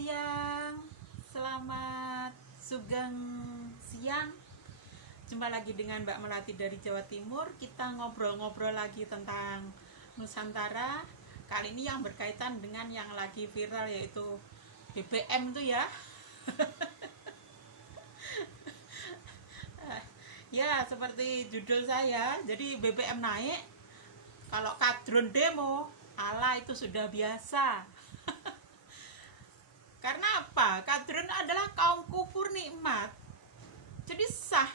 siang, selamat sugeng siang. Jumpa lagi dengan Mbak Melati dari Jawa Timur. Kita ngobrol-ngobrol lagi tentang Nusantara. Kali ini yang berkaitan dengan yang lagi viral, yaitu BBM tuh ya. Ya, seperti judul saya. Jadi BBM naik, kalau kadrun demo, ala itu sudah biasa. Karena apa? Kadrun adalah kaum kufur nikmat. Jadi sah.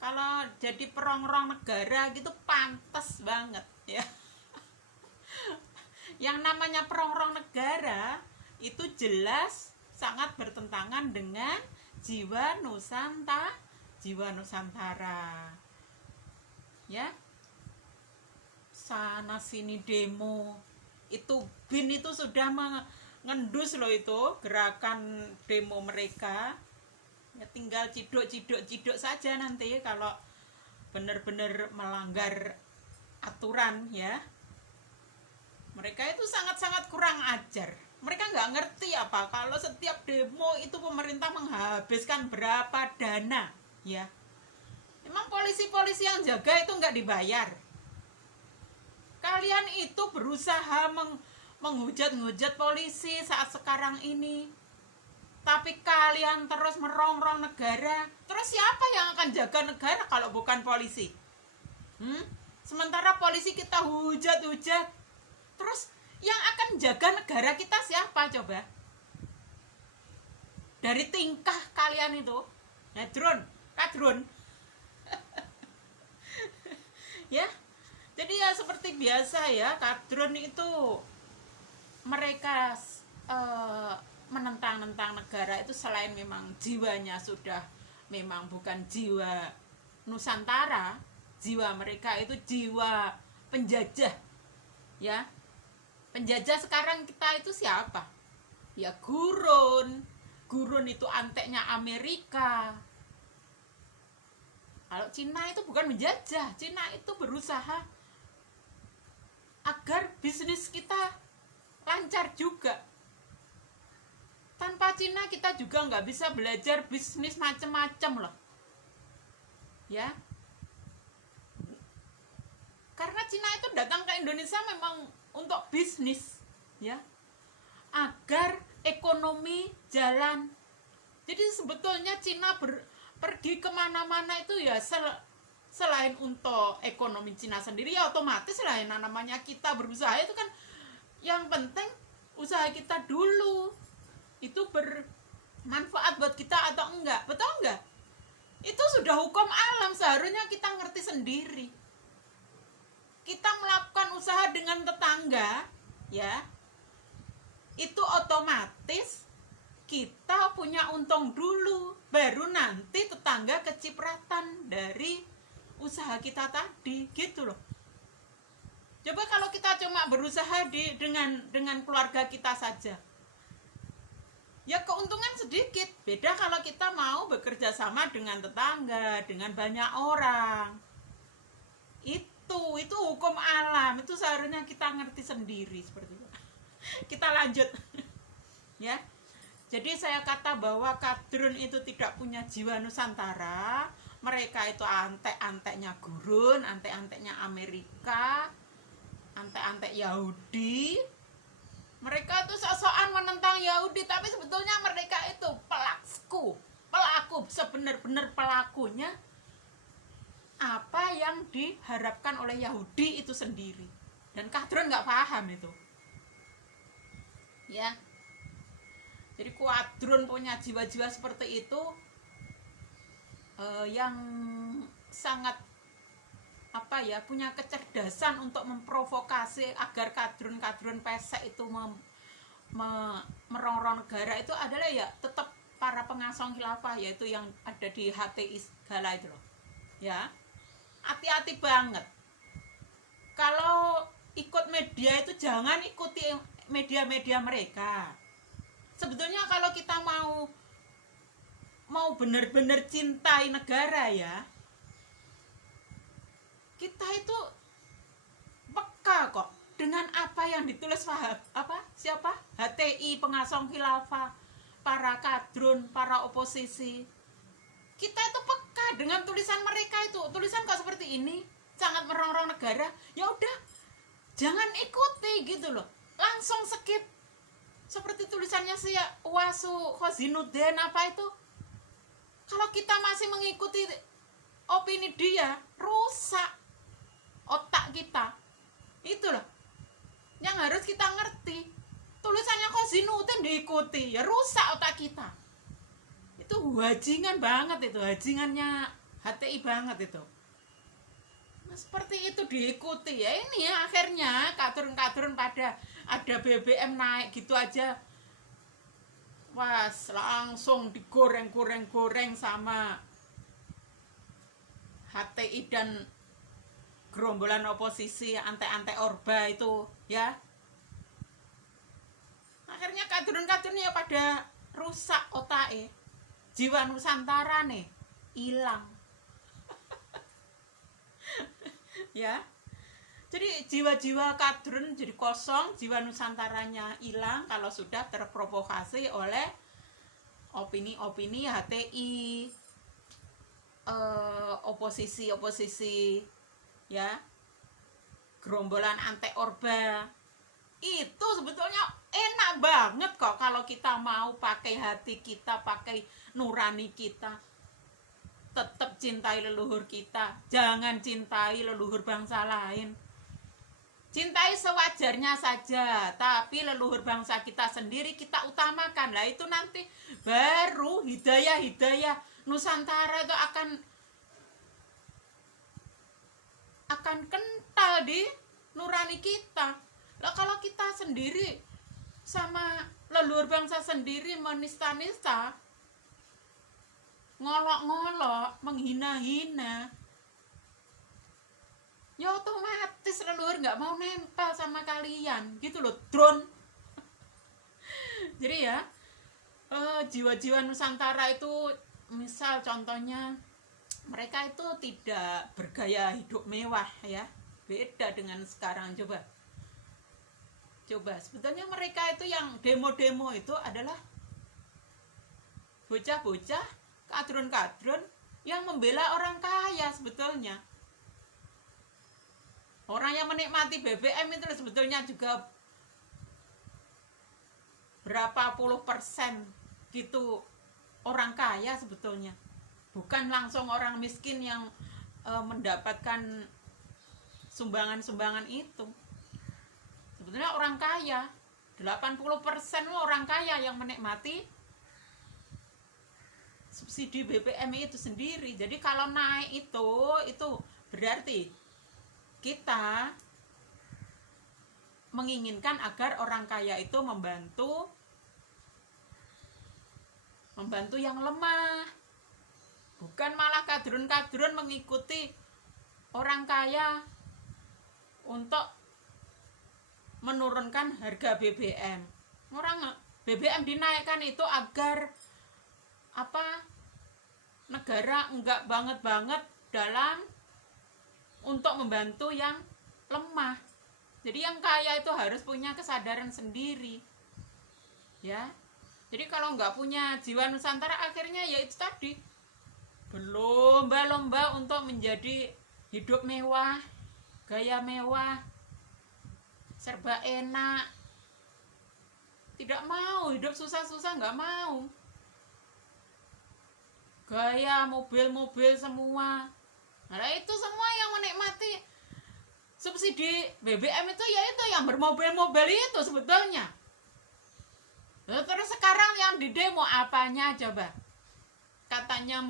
Kalau jadi perongrong negara gitu pantas banget ya. Yang namanya perongrong negara itu jelas sangat bertentangan dengan jiwa Nusantara. Ya. Sana sini demo. Itu BIN itu sudah ngendus loh itu gerakan demo mereka. Ya tinggal ciduk saja nanti kalau benar-benar melanggar aturan ya. Mereka itu sangat-sangat kurang ajar. Mereka nggak ngerti apa kalau setiap demo itu pemerintah menghabiskan berapa dana ya. Emang polisi-polisi yang jaga itu nggak dibayar? Kalian itu berusaha menghujat-hujat polisi saat sekarang ini, tapi kalian terus merongrong negara. Terus siapa yang akan jaga negara kalau bukan polisi? Sementara polisi kita hujat-hujat, terus yang akan jaga negara kita siapa coba? Dari tingkah kalian itu kadrun ya. Jadi ya seperti biasa ya, kadrun itu mereka menentang-nentang negara itu selain memang jiwanya sudah memang bukan jiwa Nusantara, jiwa mereka itu jiwa penjajah ya. Penjajah sekarang kita itu siapa? Ya gurun itu anteknya Amerika. Kalau Cina itu bukan menjajah, Cina itu berusaha agar bisnis kita lancar juga. Tanpa Cina kita juga nggak bisa belajar bisnis macem-macem loh ya. Karena Cina itu datang ke Indonesia memang untuk bisnis ya, agar ekonomi jalan. Jadi sebetulnya Cina pergi kemana-mana itu ya selain untuk ekonomi Cina sendiri, ya otomatis lah yang namanya kita berusaha itu kan yang penting usaha kita dulu itu bermanfaat buat kita atau enggak, betul enggak? Itu sudah hukum alam, seharusnya kita ngerti sendiri. Kita melakukan usaha dengan tetangga ya, itu otomatis kita punya untung dulu, baru nanti tetangga kecipratan dari usaha kita tadi gitu loh. Coba kalau kita cuma berusaha dengan keluarga kita saja, ya keuntungan sedikit. Beda kalau kita mau bekerja sama dengan tetangga, dengan banyak orang. Itu hukum alam, itu seharusnya kita ngerti sendiri seperti itu. Kita lanjut ya. Jadi saya kata bahwa kadrun itu tidak punya jiwa Nusantara. Mereka itu antek-anteknya gurun, antek-anteknya Amerika, antek-antek Yahudi. Mereka itu sok-sokan menentang Yahudi, tapi sebetulnya mereka itu pelaku sebenar-benar pelakunya apa yang diharapkan oleh Yahudi itu sendiri. Dan kadrun nggak paham itu ya. Jadi kadrun punya jiwa-jiwa seperti itu yang sangat punya kecerdasan untuk memprovokasi agar kadrun-kadrun pesek itu merongrong negara itu adalah ya tetap para pengasong khilafah, yaitu yang ada di HTI segala itu loh ya. Hati-hati banget kalau ikut media itu, jangan ikuti media-media mereka. Sebetulnya kalau kita mau benar-benar cintai negara ya, kita itu peka kok dengan apa yang ditulis siapa HTI, pengasong khilafah, para kadrun, para oposisi. Kita itu peka dengan tulisan mereka itu. Tulisan kok seperti ini, sangat merongrong negara. Ya udah, jangan ikuti gitu loh. Langsung skip. Seperti tulisannya si Wasu Khozinuddin apa itu. Kalau kita masih mengikuti opini dia, rusak otak kita. Itu loh yang harus kita ngerti. Tulisannya Khozinuddin diikuti, ya rusak otak kita. Itu wajingan banget, itu wajingannya HTI banget itu. Nah, seperti itu diikuti ya. Ini ya akhirnya kadrun-kadrun pada ada BBM naik gitu aja, was langsung digoreng sama HTI dan gerombolan oposisi antek-antek Orba itu ya. Akhirnya kadrun-kadrunnya pada rusak otaknya, jiwa Nusantara nih hilang. Ya, jadi jiwa-jiwa kadrun jadi kosong, jiwa Nusantaranya hilang kalau sudah terprovokasi oleh opini-opini HTI, oposisi ya, gerombolan antek Orba. Itu sebetulnya enak banget kok kalau kita mau pakai hati kita, pakai nurani kita, tetap cintai leluhur kita, jangan cintai leluhur bangsa lain. Cintai sewajarnya saja, tapi leluhur bangsa kita sendiri kita utamakan. Lah itu nanti baru hidayah Nusantara itu akan kental di nurani kita. Lah kalau kita sendiri sama leluhur bangsa sendiri menista-nista, ngolok-ngolok, menghina-hina, ya otomatis leluhur nggak mau nempel sama kalian gitu loh, drone. Jadi ya, jiwa-jiwa Nusantara itu, misal contohnya mereka itu tidak bergaya hidup mewah ya, beda dengan sekarang. Coba sebetulnya mereka itu yang demo-demo itu adalah bocah-bocah, kadrun-kadrun yang membela orang kaya. Sebetulnya orang yang menikmati BBM itu sebetulnya juga berapa puluh persen gitu orang kaya sebetulnya, bukan langsung orang miskin yang mendapatkan sumbangan-sumbangan itu. Sebetulnya orang kaya, 80% orang kaya yang menikmati subsidi BBM itu sendiri. Jadi kalau naik itu berarti kita menginginkan agar orang kaya itu membantu yang lemah, bukan malah kadrun-kadrun mengikuti orang kaya untuk menurunkan harga BBM. Orang BBM dinaikkan itu agar negara enggak banget dalam untuk membantu yang lemah. Jadi yang kaya itu harus punya kesadaran sendiri ya. Jadi kalau nggak punya jiwa Nusantara, akhirnya ya itu tadi, berlomba-lomba untuk menjadi hidup mewah, gaya mewah, serba enak, tidak mau hidup susah-susah, nggak mau, gaya mobil-mobil semua. Nah itu semua yang menikmati subsidi BBM itu ya itu yang bermobil-mobil itu sebetulnya. Terus sekarang yang di demo apanya coba? Katanya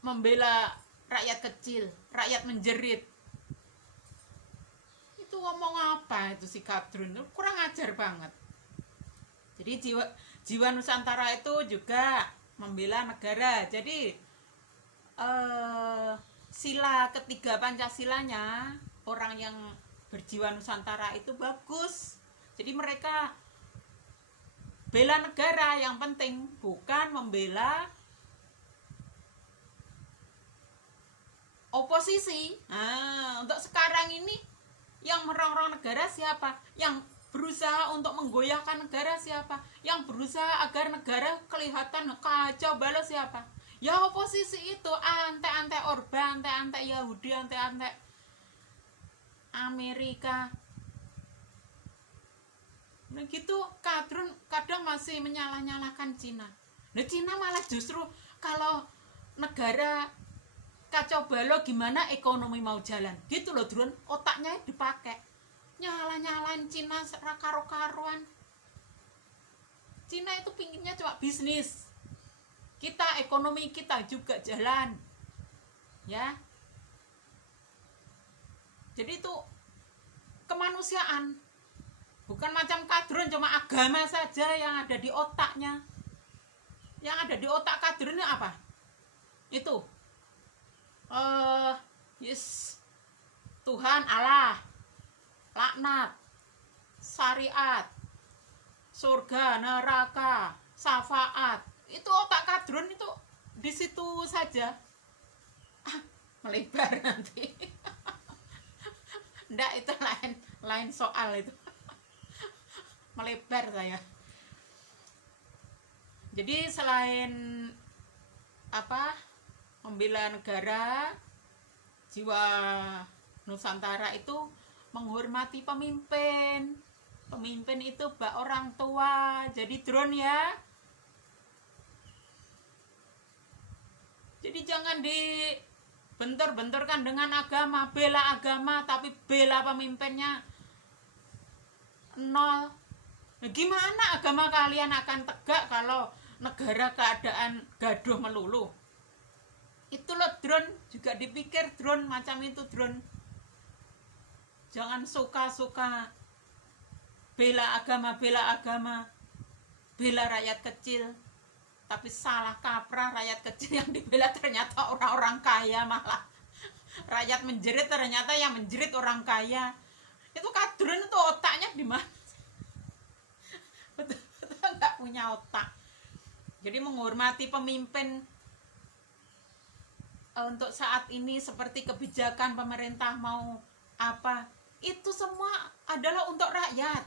membela rakyat kecil, rakyat menjerit. Itu ngomong apa itu si kadrun? Kurang ajar banget. Jadi jiwa Nusantara itu juga membela negara. Jadi sila ketiga Pancasilanya, orang yang berjiwa Nusantara itu bagus. Jadi mereka bela negara yang penting, bukan membela oposisi. Nah, untuk sekarang ini yang merongrong negara siapa? Yang berusaha untuk menggoyahkan negara siapa? Yang berusaha agar negara kelihatan kacau balau siapa? Ya oposisi itu, antek-antek Orban, antek-antek Yahudi, antek-antek Amerika. Nah gitu, kadang masih menyalah-nyalahkan Cina. Nah Cina malah justru kalau negara kacau balau gimana ekonomi mau jalan gitu loh Drun, otaknya dipakai nyalah-nyalain Cina karo-karuan. Cina itu pinginnya cuma bisnis, kita ekonomi kita juga jalan ya. Jadi itu kemanusiaan, bukan macam kadrun cuma agama saja yang ada di otaknya. Yang ada di otak kadrunnya apa? Itu yes, Tuhan Allah, laknat, syariat, surga, neraka, syafaat. Itu otak kadrun itu di situ saja. Melebar nanti. Nggak, itu lain soal itu. Melebar saya. Jadi selain membela negara, jiwa Nusantara itu menghormati pemimpin. Pemimpin itu bak orang tua. Jadi Drone ya. Jadi jangan dibentur-benturkan dengan agama. Bela agama tapi bela pemimpinnya nol. Nah, gimana agama kalian akan tegak kalau negara keadaan gaduh melulu? Itu loh Drone, juga dipikir Drone macam itu Drone. Jangan suka-suka bela agama, bela rakyat kecil, tapi salah kaprah. Rakyat kecil yang dibela ternyata orang-orang kaya, malah rakyat menjerit ternyata yang menjerit orang kaya. Itu kadrun itu otaknya di mana? Betul-betul nggak punya otak. Jadi menghormati pemimpin untuk saat ini seperti kebijakan pemerintah mau apa, itu semua adalah untuk rakyat.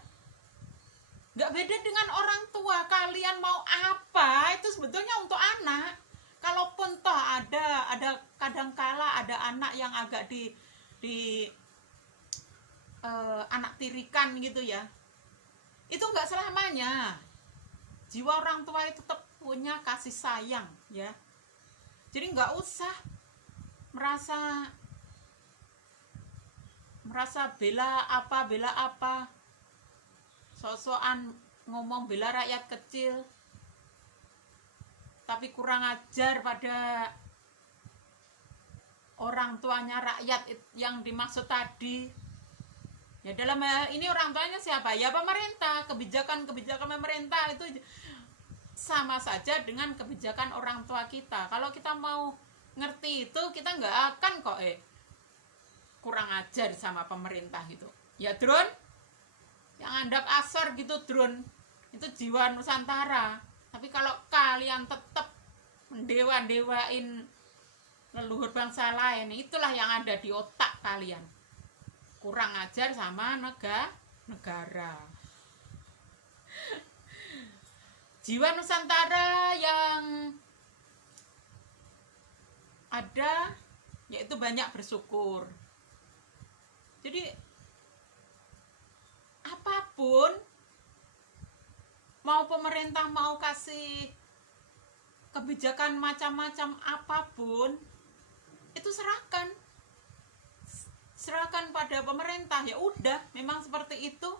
Nggak beda dengan orang tua. Kalian mau apa itu sebetulnya untuk anak. Kalaupun toh ada kadangkala ada anak yang agak di anak tirikan gitu ya, itu nggak selamanya. Jiwa orang tua itu tetap punya kasih sayang ya. Jadi nggak usah merasa bela apa, sok-sokan ngomong bela rakyat kecil tapi kurang ajar pada orang tuanya rakyat yang dimaksud tadi. Ya dalam ini orang tuanya siapa? Ya pemerintah. Kebijakan pemerintah itu sama saja dengan kebijakan orang tua kita. Kalau kita mau ngerti itu, kita nggak akan kok kurang ajar sama pemerintah gitu. Ya Drone, yang andap asor gitu Drone, itu jiwa Nusantara. Tapi kalau kalian tetap mendewa-dewain leluhur bangsa lain, itulah yang ada di otak kalian. Kurang ajar sama negara. Jiwa Nusantara yang ada yaitu banyak bersyukur. Jadi apapun, mau pemerintah mau kasih kebijakan macam-macam apapun, itu serahkan pada pemerintah. Ya udah, memang seperti itu.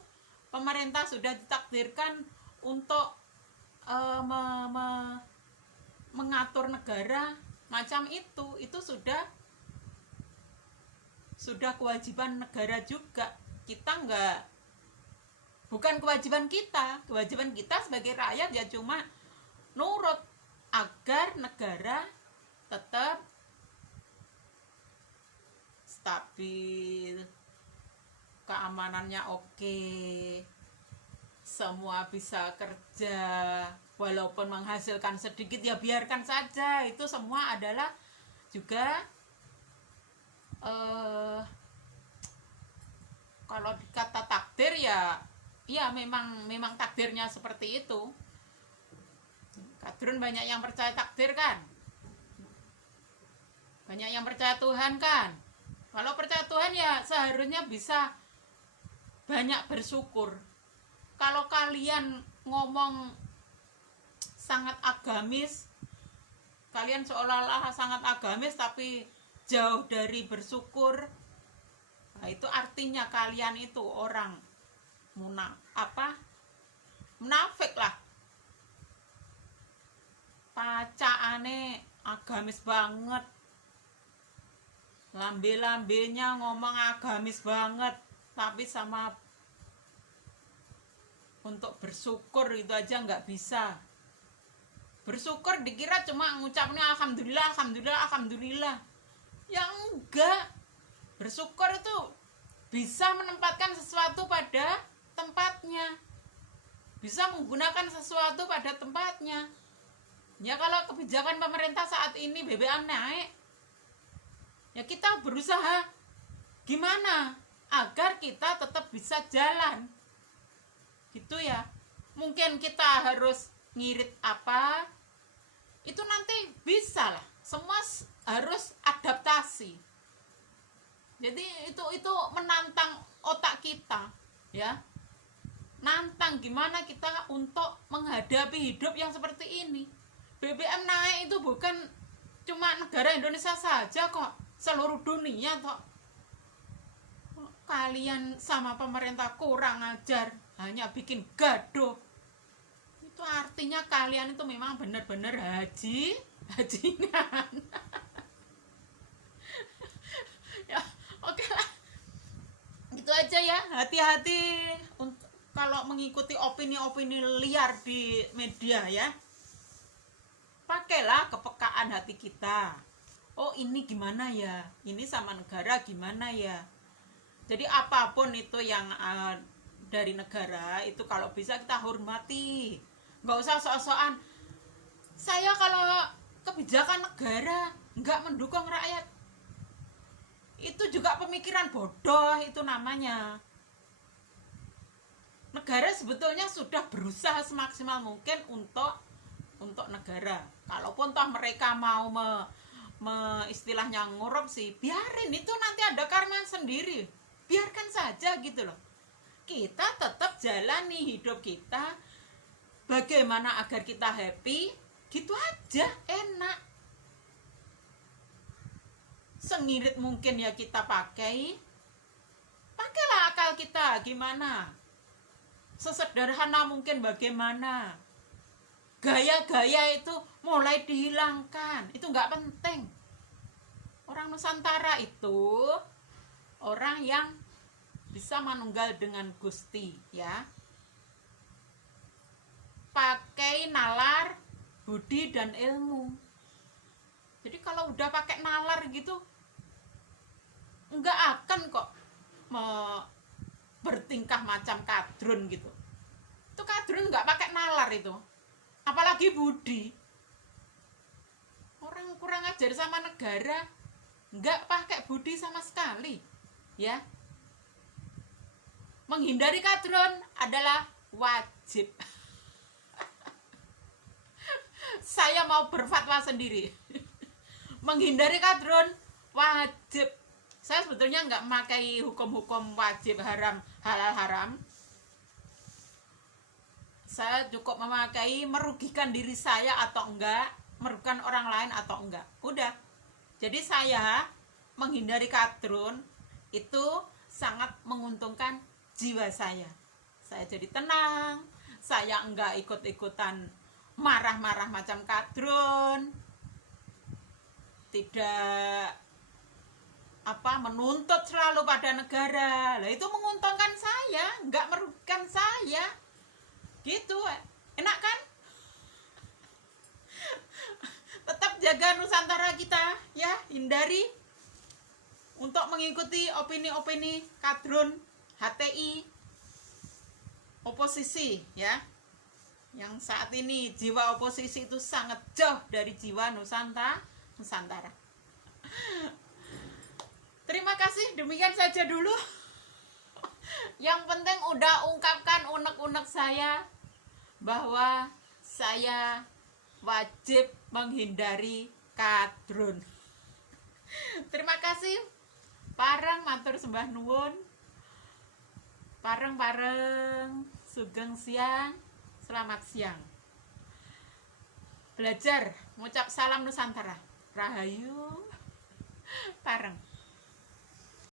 Pemerintah sudah ditakdirkan untuk mengatur negara macam itu sudah kewajiban negara juga. Kita bukan kewajiban kita sebagai rakyat ya cuma nurut agar negara tetap stabil, keamanannya oke, semua bisa kerja, walaupun menghasilkan sedikit ya biarkan saja. Itu semua adalah juga eh, kalau dikata takdir ya, ya memang takdirnya seperti itu. Kadrun banyak yang percaya takdir kan, banyak yang percaya Tuhan kan. Kalau percaya Tuhan ya seharusnya bisa banyak bersyukur. Kalau kalian ngomong sangat agamis, kalian seolah-olah sangat agamis tapi jauh dari bersyukur, nah itu artinya kalian itu orang munafik lah. Pacaane agamis banget, lambe-lambenya ngomong agamis banget, tapi sama untuk bersyukur itu aja nggak bisa. Bersyukur dikira cuma ngucapnya alhamdulillah, alhamdulillah, alhamdulillah. Ya enggak. Bersyukur itu bisa menempatkan sesuatu pada tempatnya, bisa menggunakan sesuatu pada tempatnya. Ya kalau kebijakan pemerintah saat ini BBM naik, ya kita berusaha gimana agar kita tetap bisa jalan gitu ya. Mungkin kita harus ngirit apa, itu nanti bisa lah, semua harus adaptasi. Jadi itu menantang otak kita ya, nantang gimana kita untuk menghadapi hidup yang seperti ini. BBM naik itu bukan cuma negara Indonesia saja kok, seluruh dunia kok. Kalian sama pemerintah kurang ajar, hanya bikin gaduh. Itu artinya kalian itu memang benar-benar hajingan. Ya, oke lah. Gitu aja ya, hati-hati untuk kalau mengikuti opini-opini liar di media ya. Pakailah kepekaan hati kita. Oh ini gimana ya, ini sama negara gimana ya. Jadi apapun itu yang dari negara itu kalau bisa kita hormati. Nggak usah sok-sokan saya kalau kebijakan negara nggak mendukung rakyat. Itu juga pemikiran bodoh itu namanya. Negara sebetulnya sudah berusaha semaksimal mungkin untuk negara. Kalaupun toh mereka mau istilahnya ngorupsi, biarin, itu nanti ada karma sendiri. Biarkan saja gitu loh. Kita tetap jalani hidup kita bagaimana agar kita happy, gitu aja, enak. Sengirit mungkin ya kita pakailah akal kita gimana, sesederhana mungkin bagaimana. Gaya-gaya itu mulai dihilangkan, itu nggak penting. Orang Nusantara itu orang yang bisa manunggal dengan Gusti ya, pakai nalar, budi dan ilmu. Jadi kalau udah pakai nalar gitu nggak akan kok bertingkah macam kadrun gitu. Itu kadrun nggak pakai nalar itu, apalagi budi. Orang kurang ajar sama negara nggak pakai budi sama sekali ya. Menghindari kadrun adalah wajib. Saya mau berfatwa sendiri. Menghindari kadrun wajib. Saya sebetulnya nggak memakai hukum-hukum wajib haram halal haram. Saya cukup memakai merugikan diri saya atau enggak, merugikan orang lain atau enggak. Udah. Jadi saya menghindari kadrun itu sangat menguntungkan jiwa saya. Saya jadi tenang, saya enggak ikut-ikutan marah-marah macam kadrun, tidak menuntut selalu pada negara. Lah itu menguntungkan saya, enggak merugikan saya. Gitu, enak kan? Tetap jaga Nusantara kita ya, hindari untuk mengikuti opini-opini kadrun, HTI, oposisi ya. Yang saat ini jiwa oposisi itu sangat jauh dari jiwa Nusantara. Terima kasih, demikian saja dulu. Yang penting udah ungkapkan unek-unek saya bahwa saya wajib menghindari kadrun. Terima kasih. Pareng matur sembah nuwun. Pareng sugeng siang. Selamat siang. Belajar ngucap salam Nusantara. Rahayu. Pareng.